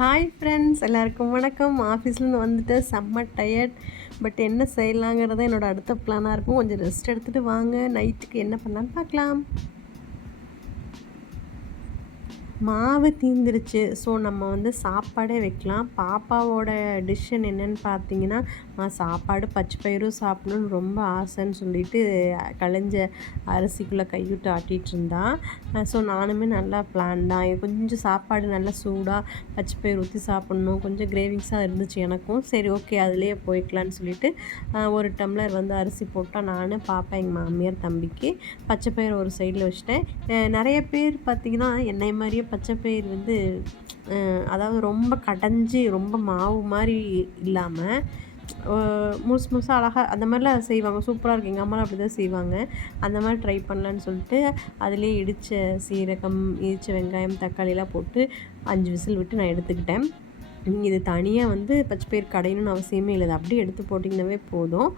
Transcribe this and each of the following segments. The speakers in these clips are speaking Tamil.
ஹாய் ஃப்ரெண்ட்ஸ், எல்லாருக்கும் வணக்கம். ஆஃபீஸ்லேருந்து வந்துட்டு செம்ம டயர்ட். பட் என்ன செய்யலாங்கிறத என்னோடய அடுத்த பிளானாக இருக்கும். கொஞ்சம் ரெஸ்ட் எடுத்துகிட்டு வாங்க, நைட்டுக்கு என்ன பண்ணலான்னு பார்க்கலாம். மாவு தீந்துருச்சு. ஸோ நம்ம வந்து சாப்பாடே வைக்கலாம். பாப்பாவோட டிசிஷன் என்னென்னு பார்த்தீங்கன்னா, சாப்பாடு பச்சை பயிரும் சாப்பிடணுன்னு ரொம்ப ஆசைன்னு சொல்லிட்டு களைஞ்ச அரிசிக்குள்ளே கைவிட்டு ஆட்டிகிட்டு இருந்தா. ஸோ நானுமே நல்லா பிளான் தான். கொஞ்சம் சாப்பாடு நல்லா சூடாக பச்சை பயிர் ஊற்றி சாப்பிட்ணும், கொஞ்சம் கிரேவிங்ஸாக இருந்துச்சு எனக்கும். சரி, ஓகே, அதுலேயே போய்க்கலான்னு சொல்லிட்டு ஒரு டம்ளர் வந்து அரிசி போட்டால் நான், பாப்பா, எங்கள் மாமியார், தம்பிக்கு பச்சை பயிர் ஒரு சைடில் வச்சுட்டேன். நிறைய பேர் பார்த்திங்கன்னா என்னை மாதிரியே பச்சை பயிர் வந்து அதாவது ரொம்ப கடைஞ்சி ரொம்ப மாவு மாதிரி இல்லாமல் முழுசு முழுசாக அழகாக அந்த மாதிரிலாம் செய்வாங்க. சூப்பராக இருக்கும். எங்கள் அம்மாலாம் அப்படி தான் செய்வாங்க. அந்த மாதிரி ட்ரை பண்ணலான்னு சொல்லிட்டு அதிலே இடித்த சீரகம், இடித்த வெங்காயம், தக்காளிலாம் போட்டு 5 விசில் விட்டு நான் எடுத்துக்கிட்டேன். நீங்கள் இது தனியாக வந்து பச்சை பயிர் கடையணும்னு அவசியமே இல்லை. அப்படியே எடுத்து போட்டிங்கன்னாவே போதும்.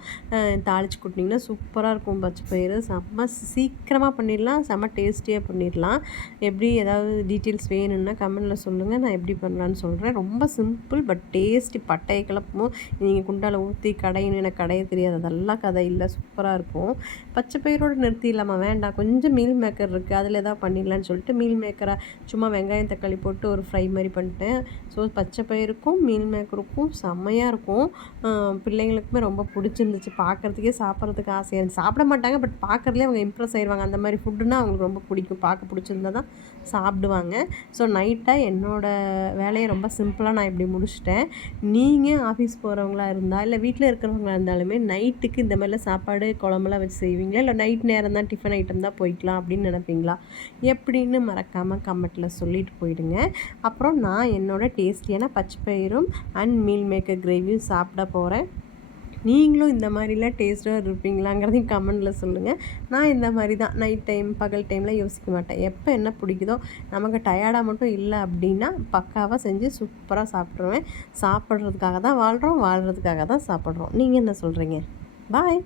தாளித்து கொட்டினீங்கன்னா சூப்பராக இருக்கும். பச்சை பயிர் செம்ம சீக்கிரமாக பண்ணிடலாம், செம்ம டேஸ்டியாக பண்ணிடலாம். எப்படி ஏதாவது டீட்டெயில்ஸ் வேணும்னா கமெண்டில் சொல்லுங்கள், நான் எப்படி பண்ணலான்னு சொல்கிறேன். ரொம்ப சிம்பிள் பட் டேஸ்டி. பட்டையை கிளப்பவும் நீங்கள் குண்டால் ஊற்றி கடையணும், எனக்கு கடைய தெரியாது, அதெல்லாம் கதை இல்லை, சூப்பராக இருக்கும். பச்சை பயிரோடு நிறுத்திடலாமா? வேண்டாம், கொஞ்சம் மீல் மேக்கர் இருக்குது, அதில் எதாவது பண்ணிடலான்னு சொல்லிட்டு மீல் மேக்கராக சும்மா வெங்காயம் தக்காளி போட்டு ஒரு ஃப்ரை மாதிரி பண்ணிட்டேன். ஸோ பச்சை பயிருக்கும் மீல் மேக்கருக்கும் செம்மையாக இருக்கும். பிள்ளைங்களுக்குமே ரொம்ப பிடிச்சிருந்துச்சு. பார்க்குறதுக்கே சாப்பிட்றதுக்கு ஆசையாக இருந்துச்சு. சாப்பிட மாட்டாங்க, பட் பார்க்குறதுலேயே அவங்க இம்ப்ரெஸ் ஆயிடுவாங்க. அந்த மாதிரி ஃபுட்டுன்னா அவங்களுக்கு ரொம்ப பிடிக்கும். பார்க்க பிடிச்சிருந்தா தான் சாப்பிடுவாங்க. ஸோ நைட்டாக என்னோடய வேலையை ரொம்ப சிம்பிளாக நான் இப்படி முடிச்சிட்டேன். நீங்கள் ஆஃபீஸ் போகிறவங்களா இருந்தால், இல்லை வீட்டில் இருக்கிறவங்களா இருந்தாலுமே நைட்டுக்கு இந்த மாதிரிலாம் சாப்பாடு குழம்புலாம் வச்சு செய்வீங்களா? இல்லை நைட் நேரம் தான் டிஃபன் ஐட்டம் தான் போய்க்கலாம் அப்படின்னு நினைப்பீங்களா? எப்படின்னு மறக்காமல் கமெண்ட்டில் சொல்லிட்டு போயிடுங்க. அப்புறம் நான் என்னோடய டேஸ்டியான பச்சை பயிரும் அண்ட் மீல் மேக்கர் கிரேவியும் சாப்பிட போகிறேன். நீங்களும் இந்த மாதிரிலாம் டேஸ்ட்டாக இருப்பீங்களாங்கிறதையும் கமெண்டில் சொல்லுங்கள். நான் இந்த மாதிரி தான் நைட் டைம், பகல் டைமில் யோசிக்க மாட்டேன். எப்போ என்ன பிடிக்குதோ, நமக்கு டயர்டாக மட்டும் இல்லை அப்படின்னா பக்காவாக செஞ்சு சூப்பராக சாப்பிட்ருவேன். சாப்பிட்றதுக்காக தான் வாழ்கிறோம், வாழ்கிறதுக்காக தான் சாப்பிட்றோம். நீங்கள் என்ன சொல்கிறீங்க? பாய்.